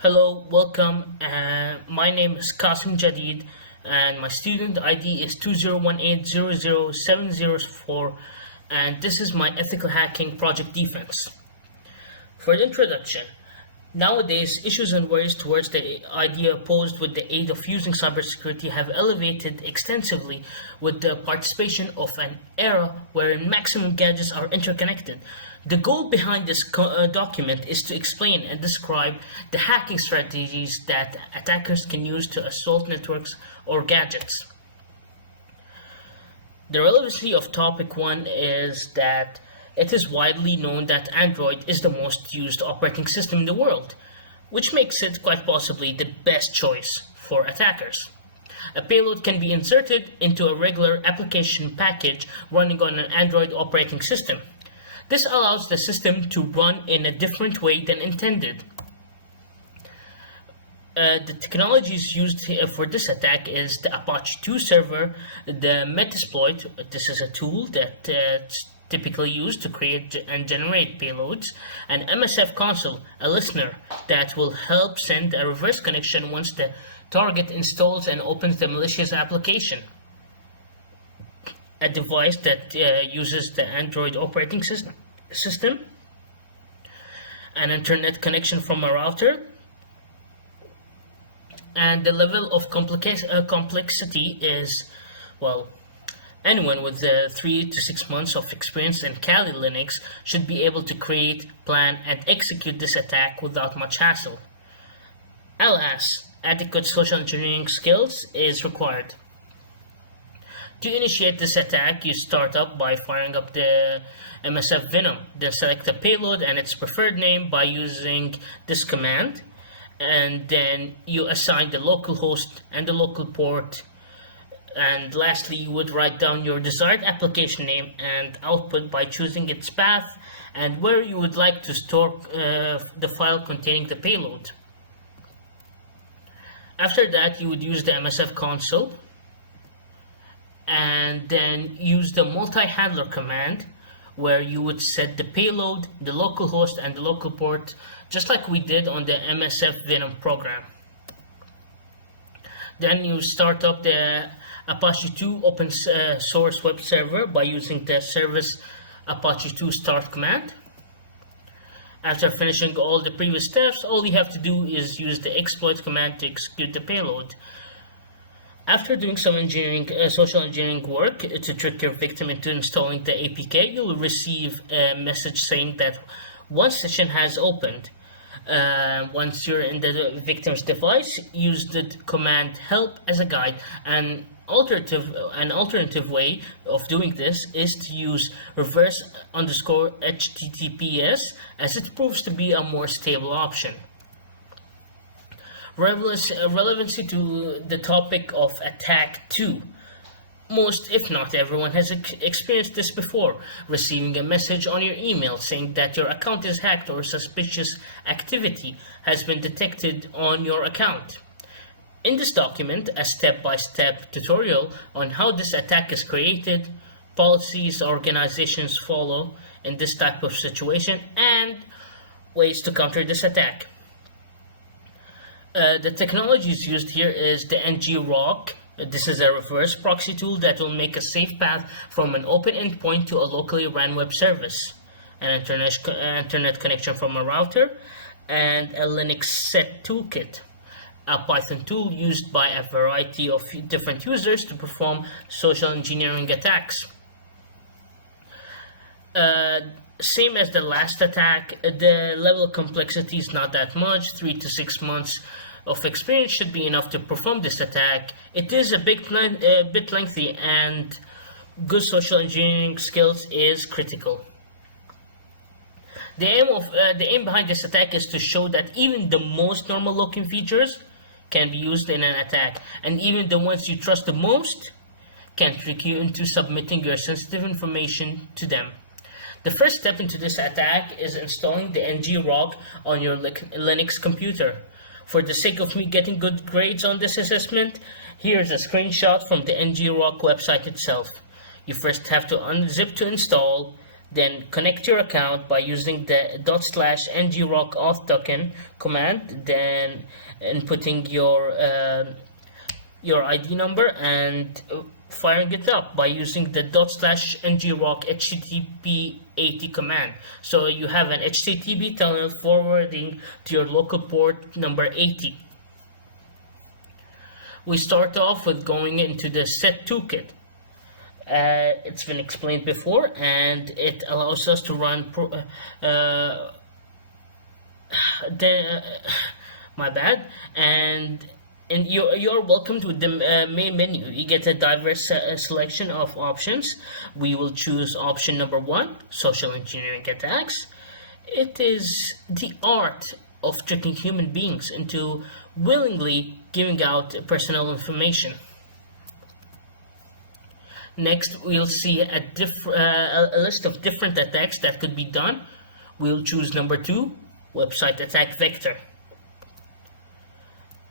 Hello, welcome. My name is Qasim Jadid, and my student ID is 2018007004, and this is my ethical hacking project defense. For the introduction, nowadays issues and worries towards the idea posed with the aid of using cybersecurity have elevated extensively with the participation of an era wherein maximum gadgets are interconnected. The goal behind this document is to explain and describe the hacking strategies that attackers can use to assault networks or gadgets. The relevancy of topic 1 is that it is widely known that Android is the most used operating system in the world, which makes it quite possibly the best choice for attackers. A payload can be inserted into a regular application package running on an Android operating system. This allows the system to run in a different way than intended. The technologies used for this attack is the Apache 2 server, the Metasploit. This is a tool that typically used to create and generate payloads, and MSF console, a listener that will help send a reverse connection once the target installs and opens the malicious application. A device that uses the Android operating system, an internet connection from a router, and the level of complexity is, well, anyone with 3 to 6 months of experience in Kali Linux should be able to create, plan, and execute this attack without much hassle. Alas, adequate social engineering skills is required. To initiate this attack, you start up by firing up the MSF Venom, then select a payload and its preferred name by using this command, and then you assign the local host and the local port, and lastly you would write down your desired application name and output by choosing its path and where you would like to store the file containing the payload. After that, you would use the MSF console and then use the multi-handler command where you would set the payload, the local host, and the local port, just like we did on the MSF Venom program. Then you start up the Apache 2 open source web server by using the service Apache 2 start command. After finishing all the previous steps, all you have to do is use the exploit command to execute the payload. After doing some social engineering work to trick your victim into installing the APK, you will receive a message saying that one session has opened. Once you're in the victim's device, use the command help as a guide. An alternative way of doing this is to use reverse_HTTPS, as it proves to be a more stable option. Relevancy to the topic of attack 2. Most, if not everyone, has experienced this before, receiving a message on your email saying that your account is hacked or suspicious activity has been detected on your account. In this document, a step-by-step tutorial on how this attack is created, policies organizations follow in this type of situation, and ways to counter this attack. The technologies used here is the NGROC. This is a reverse proxy tool that will make a safe path from an open endpoint to a locally ran web service, an internet connection from a router, and a Linux set toolkit, a Python tool used by a variety of different users to perform social engineering attacks. Same as the last attack, the level of complexity is not that much. 3 to 6 months of experience should be enough to perform this attack. It is a bit lengthy, and good social engineering skills is critical. The aim behind this attack is to show that even the most normal looking features can be used in an attack, and even the ones you trust the most can trick you into submitting your sensitive information to them. The first step into this attack is installing the NGROC on your Linux computer. For the sake of me getting good grades on this assessment, here's a screenshot from the NGROC website itself. You first have to unzip to install, Then connect your account by using the /ngrok auth token command, then inputting your ID number and firing it up by using the /ngrok http 80 command. So you have an HTTP tunnel forwarding to your local port number 80. We start off with going into the set toolkit. It's been explained before, and it allows us to run my bad. And you're welcome to the main menu. You get a diverse selection of options. We will choose option number 1, social engineering attacks. It is the art of tricking human beings into willingly giving out personal information. Next, we'll see a list of different attacks that could be done. We'll choose number 2, website attack vector.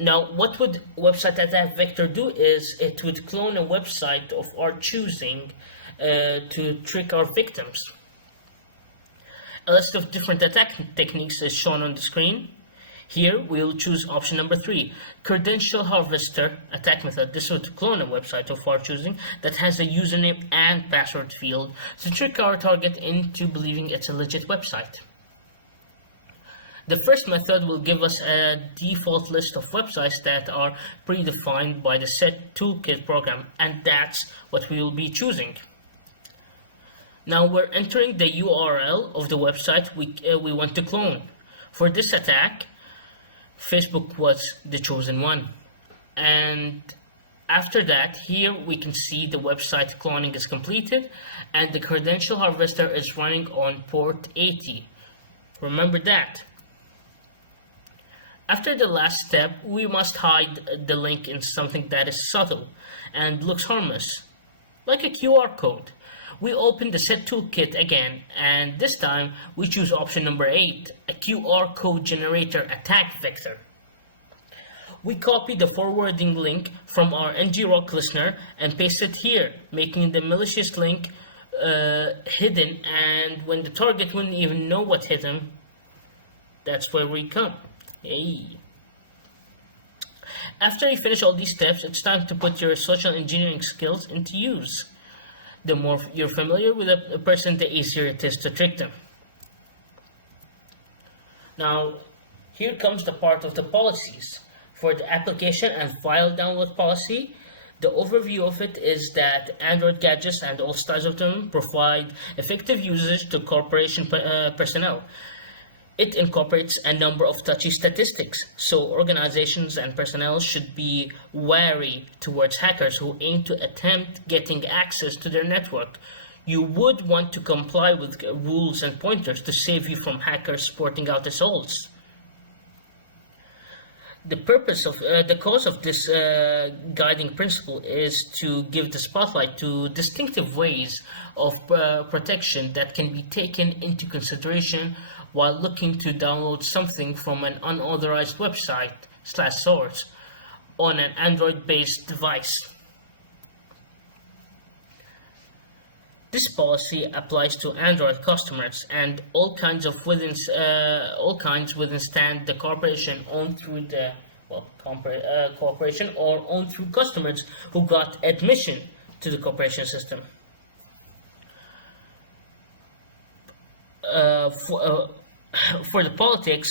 Now, what would website attack vector do is it would clone a website of our choosing to trick our victims. A list of different attack techniques is shown on the screen. Here, we'll choose option number 3, credential harvester attack method. This would clone a website of our choosing that has a username and password field to trick our target into believing it's a legit website. The first method will give us a default list of websites that are predefined by the set toolkit program, and that's what we will be choosing. Now we're entering the URL of the website we want to clone. For this attack, Facebook was the chosen one. And after that, here we can see the website cloning is completed and the credential harvester is running on port 80. Remember that. After the last step, we must hide the link in something that is subtle and looks harmless, like a QR code. We open the set toolkit again, and this time we choose option number 8, a QR code generator attack vector. We copy the forwarding link from our ngrok listener and paste it here, making the malicious link hidden, and when the target wouldn't even know what hit him, that's where we come. Hey. After you finish all these steps, it's time to put your social engineering skills into use. The more you're familiar with a person, the easier it is to trick them. Now, here comes the part of the policies. For the application and file download policy, the overview of it is that Android gadgets and all styles of them provide effective usage to corporation personnel. It incorporates a number of touchy statistics, so organizations and personnel should be wary towards hackers who aim to attempt getting access to their network. You would want to comply with rules and pointers to save you from hackers sporting out assaults. The purpose of the cause of this guiding principle is to give the spotlight to distinctive ways of protection that can be taken into consideration while looking to download something from an unauthorized website/source on an Android-based device. This policy applies to Android customers and all kinds within the corporation owned through the corporation or owned through customers who got admission to the corporation system. For the politics,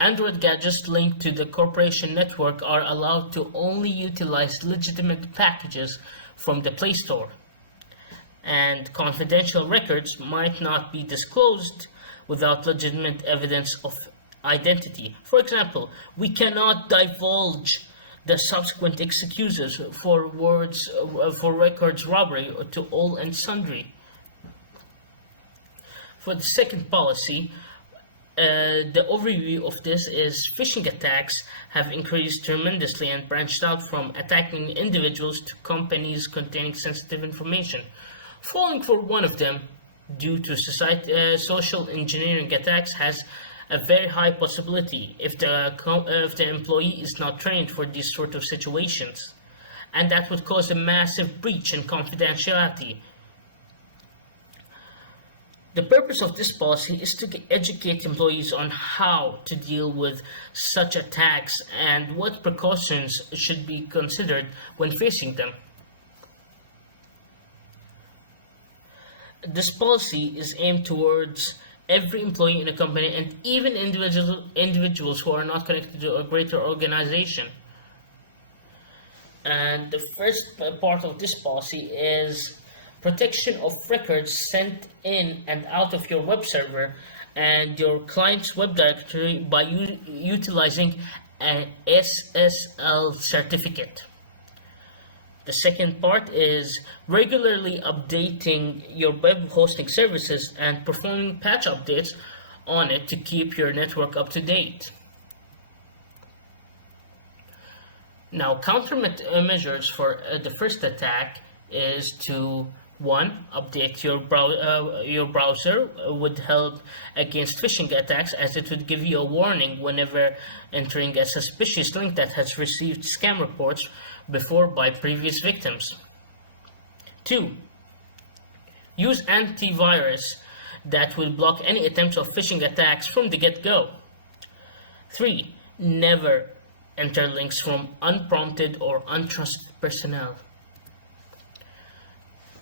Android gadgets linked to the corporation network are allowed to only utilize legitimate packages from the Play Store, and confidential records might not be disclosed without legitimate evidence of identity. For example, we cannot divulge the subsequent excuses for records robbery to all and sundry. For the second policy, the overview of this is phishing attacks have increased tremendously and branched out from attacking individuals to companies containing sensitive information. Falling for one of them due to social engineering attacks has a very high possibility if the employee is not trained for these sort of situations, and that would cause a massive breach in confidentiality. The purpose of this policy is to educate employees on how to deal with such attacks and what precautions should be considered when facing them. This policy is aimed towards every employee in a company and even individuals who are not connected to a greater organization. And the first part of this policy is protection of records sent in and out of your web server and your client's web directory by utilizing an SSL certificate. The second part is regularly updating your web hosting services and performing patch updates on it to keep your network up to date. Now, countermeasures for the first attack is to 1. Update your browser would help against phishing attacks, as it would give you a warning whenever entering a suspicious link that has received scam reports before by previous victims. 2. Use antivirus that will block any attempts of phishing attacks from the get-go. 3. Never enter links from unprompted or untrusted personnel.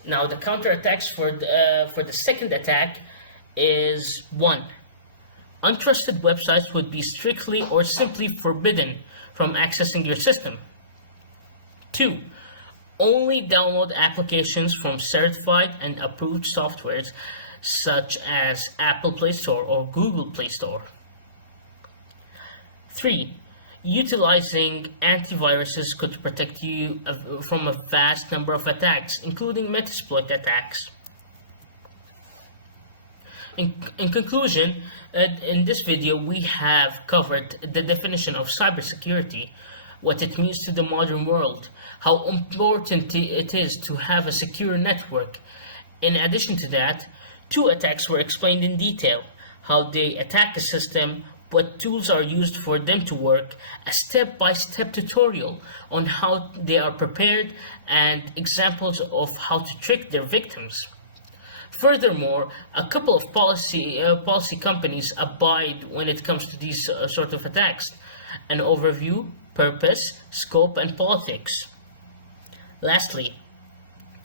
Now, the counterattacks for the second attack is 1. Untrusted websites would be strictly or simply forbidden from accessing your system. 2. Only download applications from certified and approved softwares such as Apple Play Store or Google Play Store. 3. Utilizing antiviruses could protect you from a vast number of attacks, including Metasploit attacks. In conclusion, in this video we have covered the definition of cybersecurity, what it means to the modern world, how important it is to have a secure network. In addition to that, 2 attacks were explained in detail: how they attack a system, what tools are used for them to work, a step-by-step tutorial on how they are prepared, and examples of how to trick their victims. Furthermore, a couple of policy companies abide when it comes to these sort of attacks: an overview, purpose, scope, and politics. Lastly,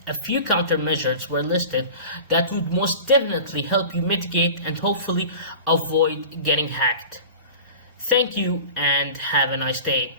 a few countermeasures were listed that would most definitely help you mitigate and hopefully avoid getting hacked. Thank you and have a nice day.